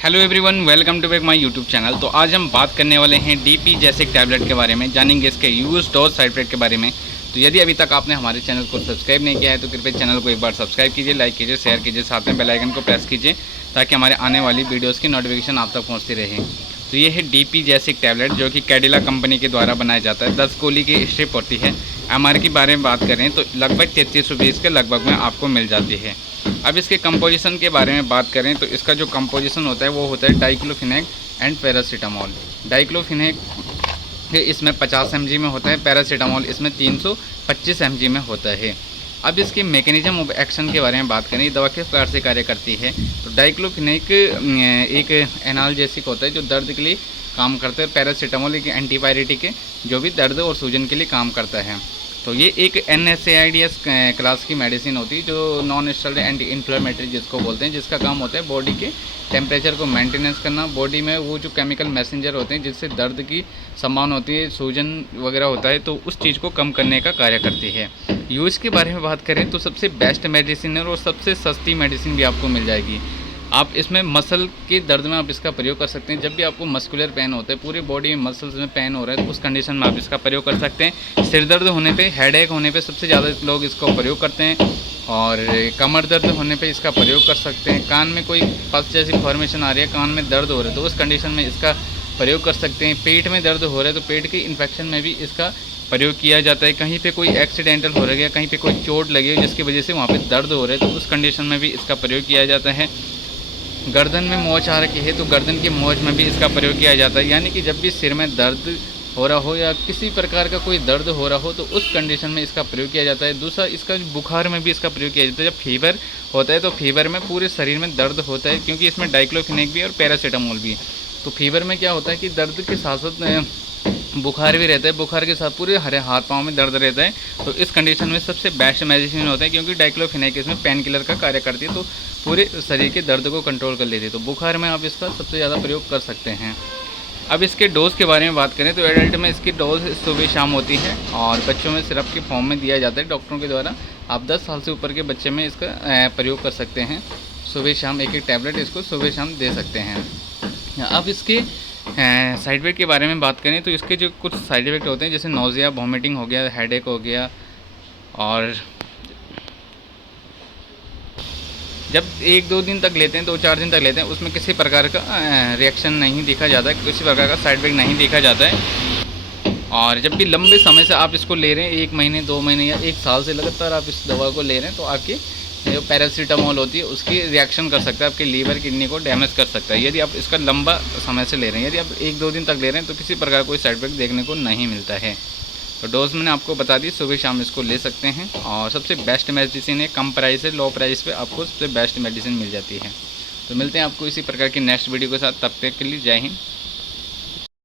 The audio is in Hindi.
Hello everyone, welcome to back my YouTube channel. तो आज हम बात करने वाले हैं डीपी जैसे टैबलेट के बारे में, जानेंगे इसके यूज डोज साइड इफेक्ट के बारे में। तो यदि अभी तक आपने हमारे चैनल को सब्सक्राइब नहीं किया है तो कृपया चैनल को एक बार सब्सक्राइब कीजिए, लाइक कीजिए, शेयर कीजिए, साथ में बेल आइकन को प्रेस कीजिए ताकि हमारे आने वाली वीडियोज़ की नोटिफिकेशन आप तक पहुँचती रहे। तो ये है डीपी जैसिक टैबलेट जो कि कैडिला कंपनी के द्वारा बनाया जाता है। 10 गोली की स्ट्रिप होती है। एमआर के बारे में बात करें तो लगभग 3320 के लगभग में आपको मिल जाती है। अब इसके कंपोजिशन के बारे में बात करें तो इसका जो कंपोजिशन होता है वो होता है डाइक्लोफिनेक एंड पैरासीटामोल। डाइक्लोफिनेक इसमें 50 mg में होता है, पैरासीटामोल इसमें 325 mg में होता है। अब इसकी मैकेनिज्म ऑफ एक्शन के बारे में बात करें, दवा किस प्रकार से कार्य करती है। तो डाइक्लोफिनेक एक एनाल्जेसिक होता है जो दर्द के लिए काम करता है। पैरासीटामोल एक एंटीपायरेटिक है जो भी दर्द और सूजन के लिए काम करता है। तो ये एक NSAIDs क्लास की मेडिसिन होती है जो नॉन स्टेरॉइड एंटी इन्फ्लेमेटरी जिसको बोलते हैं, जिसका काम होता है बॉडी के टेम्परेचर को मेंटेनेंस करना। बॉडी में वो जो केमिकल मैसेंजर होते हैं जिससे दर्द की संभावना होती है, सूजन वगैरह होता है, तो उस चीज़ को कम करने का कार्य करती है। यूज़ के बारे में बात करें तो सबसे बेस्ट मेडिसिन है और सबसे सस्ती मेडिसिन भी आपको मिल जाएगी। आप इसमें मसल के दर्द में आप इसका प्रयोग कर सकते हैं। जब भी आपको मस्कुलर पेन होता है, पूरी बॉडी में मसल्स में पेन हो रहा है, तो उस कंडीशन में आप इसका प्रयोग कर सकते हैं। सिर दर्द होने पे, हेडेक होने पे सबसे ज़्यादा लोग इसको प्रयोग करते हैं, और कमर दर्द होने पे इसका प्रयोग कर सकते हैं। कान में कोई पस जैसी फॉर्मेशन आ रही है, कान में दर्द हो रहा है, तो उस कंडीशन में इसका प्रयोग कर सकते हैं। पेट में दर्द हो रहा है तो पेट के इन्फेक्शन में भी इसका प्रयोग किया जाता है। कहीं पे कोई एक्सीडेंटल हो रहा है, कहीं पे कोई चोट लगी है जिसकी वजह से वहाँ पे दर्द हो रहा है, तो उस कंडीशन में भी इसका प्रयोग किया जाता है। गर्दन में मोच आ रखी है तो गर्दन की मोच में भी इसका प्रयोग किया जाता है। यानी कि जब भी सिर में दर्द हो रहा हो या किसी प्रकार का कोई दर्द हो रहा हो तो उस कंडीशन में इसका प्रयोग किया जाता है। दूसरा, इसका बुखार में भी इसका प्रयोग किया जाता है। जब फीवर होता है तो फीवर में पूरे शरीर में दर्द होता है, क्योंकि इसमें डाइक्लोफिनेक भी और पैरासीटामोल भी है। तो फीवर में क्या होता है कि दर्द के साथ साथ बुखार भी रहता है, बुखार के साथ पूरे हरे हाथ पाँव में दर्द रहता है, तो इस कंडीशन में सबसे बेस्ट मेडिसिन होता है, क्योंकि डाइक्लोफिनेक इसमें पेन किलर का कार्य करती है, तो पूरे शरीर के दर्द को कंट्रोल कर लेती है। तो बुखार में आप इसका सबसे ज़्यादा प्रयोग कर सकते हैं। अब इसके डोज़ के बारे में बात करें तो एडल्ट में इसकी डोज सुबह शाम होती है और बच्चों में सिरप के फॉर्म में दिया जाता है डॉक्टरों के द्वारा। आप 10 साल से ऊपर के बच्चे में इसका प्रयोग कर सकते हैं। सुबह शाम एक एक टैबलेट इसको सुबह शाम दे सकते हैं। अब इसके साइड इफेक्ट के बारे में बात करें तो इसके जो कुछ साइड इफेक्ट होते हैं, जैसे नोज़िया, वॉमिटिंग हो गया, हेडेक हो गया, और जब 1-2 दिन तक लेते हैं, 2-4 दिन तक लेते हैं, उसमें किसी प्रकार का रिएक्शन नहीं देखा जाता है, किसी प्रकार का साइड इफेक्ट नहीं देखा जाता है। और जब भी लंबे समय से आप इसको ले रहे हैं, 1 महीने 2 महीने या 1 साल से लगातार आप इस दवा को ले रहे हैं, तो आपकी जो पैरासीटामोल होती है उसकी रिएक्शन कर सकता है, आपके लीवर किडनी को डैमेज कर सकता है, यदि आप इसका लंबा समय से ले रहे हैं। यदि आप 1-2 दिन तक ले रहे हैं तो किसी प्रकार कोई साइड इफेक्ट देखने को नहीं मिलता है। तो डोज मैंने आपको बता दी, सुबह शाम इसको ले सकते हैं और सबसे बेस्ट मेडिसिन है। कम प्राइस है, लो प्राइस पे आपको सबसे बेस्ट मेडिसिन मिल जाती है। तो मिलते हैं आपको इसी प्रकार की नेक्स्ट वीडियो के साथ, तब तक के लिए जय हिंद।